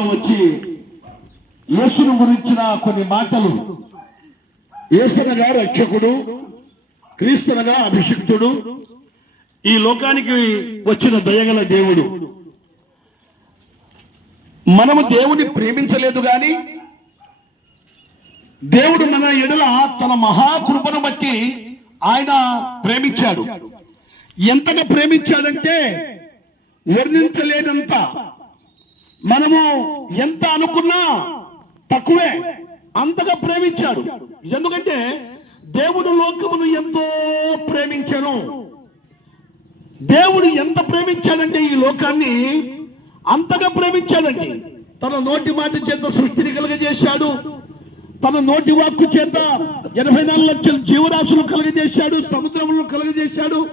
వచ్చి యేసును గురించిన కొన్ని మాటలు. యేసునగా రక్షకుడు క్రీస్తునగా అభిషిక్తుడు ఈ లోకానికి వచ్చిన దయగల దేవుడు. మనము దేవుని ప్రేమించలేదు గాని దేవుడు మన ఎడల తన మహాకృపను బట్టి ఆయన ప్రేమించాడు. ఎంతగా ప్రేమించాడంటే వర్ణించలేనంత. మనము ఎంత అనుకున్నా తక్కువే. అంతగా ప్రేమించాడు. ఎందుకంటే దేవుడు లోకమును ఎంతో ప్రేమించను. దేవుడు ఎంత ప్రేమించాడంటే ఈ లోకాన్ని అంతగా ప్రేమించాడండి. తన నోటి మాట చేత సృష్టిని కలుగజేశాడు. తన నోటి వాక్కు చేత ఎనభై నాలుగు లక్షల జీవరాశులు కలుగజేశాడు సముద్రములను కలుగజేశాడు.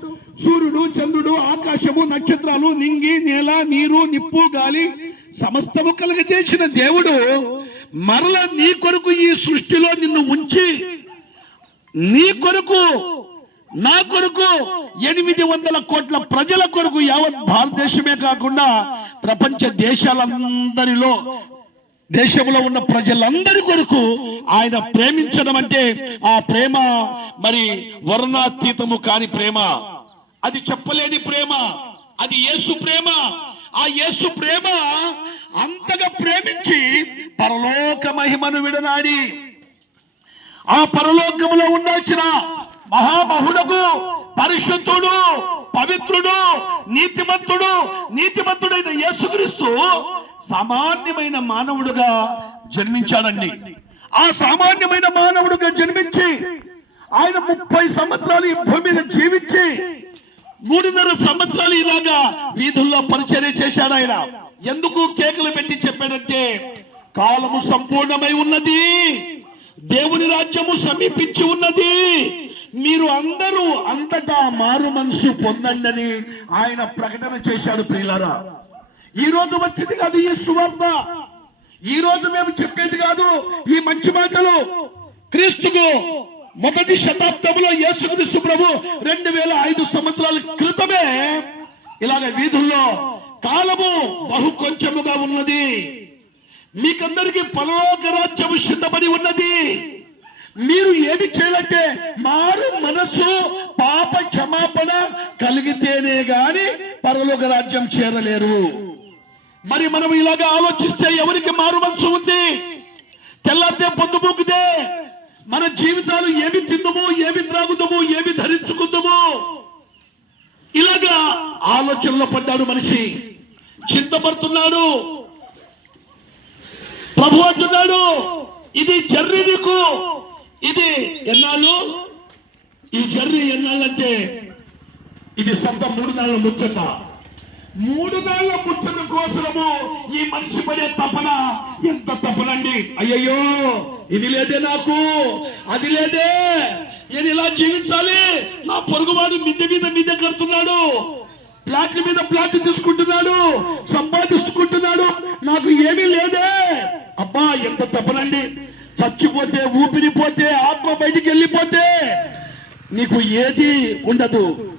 సూర్యుడు చంద్రుడు ఆకాశము నక్షత్రాలు నింగి నేల నీరు నిప్పు గాలి సమస్తము కలుగజేసిన దేవుడు మరల నీ కొరకు ఈ సృష్టిలో నిన్ను ఉంచి నీ కొరకు నా కొరకు ఎనిమిది వందల కోట్ల ప్రజల కొరకు యావత్ భారతదేశమే కాకుండా ప్రపంచ దేశాలందరిలో దేశంలో ఉన్న ప్రజలందరి కొరకు ఆయన ప్రేమించడం అంటే ఆ ప్రేమ. మరి వర్ణాతీతము కాని ప్రేమ. అది చెప్పలేని ప్రేమ. అది యేసు ప్రేమ. ఆ యేసు ప్రేమ అంతగా ప్రేమించి పరలోక మహిమను విడనాడి ఆ పరలోకములో ఉండాల్సిన మహామహుడకు పరిశుద్ధుడు పవిత్రుడు నీతిమంతుడు నీతిమంతుడైన యేసుక్రీస్తు సామాన్యమైన మానవుడుగా జన్మించాడండి. ఆ సామాన్యమైన మానవుడుగా జన్మించి ఆయన ముప్పై సంవత్సరాలు ఈ భూమి మీద జీవించి మూడున్నర సంవత్సరాలు ఇలాగా వీధుల్లో పరిచర్య చేశాడు ఆయన. ఎందుకు కేకలు పెట్టి చెప్పాడంటే కాలము సంపూర్ణమై ఉన్నది దేవుని రాజ్యము సమీపించి ఉన్నది. మీరు అందరూ అంతటా మారు మనసు పొందండి అని ఆయన ప్రకటన చేశాడు ప్రియులారా. ఈ రోజు వచ్చింది కాదు ఈ సువార్త. ఈ రోజు మేము చెప్పేది కాదు ఈ మంచి మాటలు. క్రీస్తుకు మొదటి శతాబ్దంలో యేసుక్రీస్తు ప్రభు రెండు వేల ఐదు సంవత్సరాల క్రితమే ఇలాగ వీధుల్లో కాలము బహు కొంచెముగా ఉన్నది. మీకందరికీ పరలోక రాజ్యము సిద్ధపడి ఉన్నది. మీరు ఏమి చేయాలంటే మారు మనసు పాప క్షమాపణ కలిగితేనే గాని పరలోక రాజ్యం చేరలేరు. మరి మనం ఇలాగ ఆలోచిస్తే ఎవరికి మారు మనసు ఉంది? తెల్లారితే పొద్దుమూకితే మన జీవితాలు ఏమి తిందమో ఏమి త్రాగుదామో ఏమి ధరించుకుందామో? ఇలాగా ఆలోచనలో పడ్డాడు మనిషి. చింతపడుతున్నాడు. ప్రభు అంటున్నాడు ఇది జర్రి నీకు. ఇది ఎన్నాళ్ళు? ఈ జర్రి ఎన్నాళ్ళంటే ఇది సొంత మూడు నాలుగు ముచ్చట. మూడు నాళ్ళ ముచ్చట కోసము ఈ మనిషి పడే తపన. ఎంత తపనండి? అయ్యయ్యో ఇది లేదే నాకు అది లేదే. నేను ఇలా జీవించాలి. నా పొరుగువాడు మిద్దె మీద మిద్దె కడుతున్నాడు. ప్లాట్ల మీద ప్లాట్ తీసుకుంటున్నాడు. సంపాదించుకుంటున్నాడు. నాకు ఏమీ లేదే. అబ్బా ఎంత తపనండి. చచ్చిపోతే ఊపిరిపోతే ఆత్మ బయటికి వెళ్ళిపోతే నీకు ఏది ఉండదు.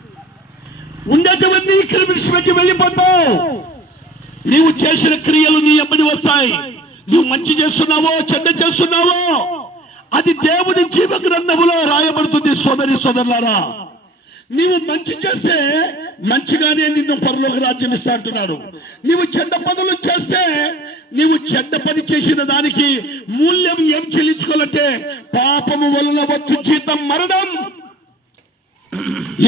ఉండేటువంటి ఇక్కడ విడిచిపెట్టి వెళ్ళిపోతావు. నీవు చేసిన క్రియలు నీ ఎమ్మడి వస్తాయి. నువ్వు మంచి చేస్తున్నావో చెడ్డ చేస్తున్నావో అది దేవుని జీవ గ్రంథములో రాయబడుతుంది సోదరి సోదరులారా. నీవు మంచి చేస్తే మంచిగానే నిన్ను పరలోక రాజ్యం ఇస్తా అంటున్నాడు. నీవు చెడ్డ పనులు చేస్తే నీవు చెడ్డ పని చేసిన దానికి మూల్యం ఏం చెల్లించుకోవాలంటే పాపము వలన వచ్చు జీతం మరణం.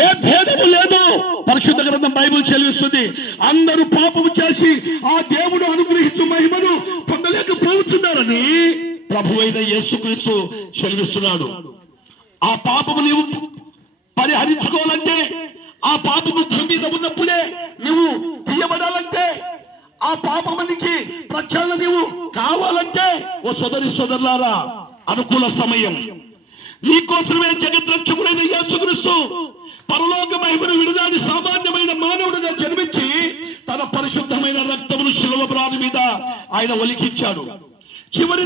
ఏ భేదము లేదు పరిశుద్ధ గ్రంథం బైబిల్ చెల్లిస్తుంది. అందరూ పాపము చేసి ఆ దేవుడు అనుగ్రహించు మహిమను పొందలేకపోతున్నారని ప్రభు అయిన యేసుక్రీస్తు చెల్లిస్తున్నాడు. ఆ పాపము నీవు పరిహరించుకోవాలంటే ఆ పాపము భూమి మీద ఉన్నప్పుడే నువ్వు తీయబడాలంటే ఆ పాపమునికి ప్రక్షాళన నీవు కావాలంటే ఓ సోదరి సోదరులారా అనుకూల సమయం. నీకోసమే జగద్రక్షకుడైన యేసుక్రీస్తు పరలోక మహిమను విడదాని సామాన్యమైన మానవుడిగా జన్మించి తన పరిశుద్ధమైన రక్తమును శిలువ ప్రాణి మీద ఆయన ఒలికిచ్చాడు. చివరి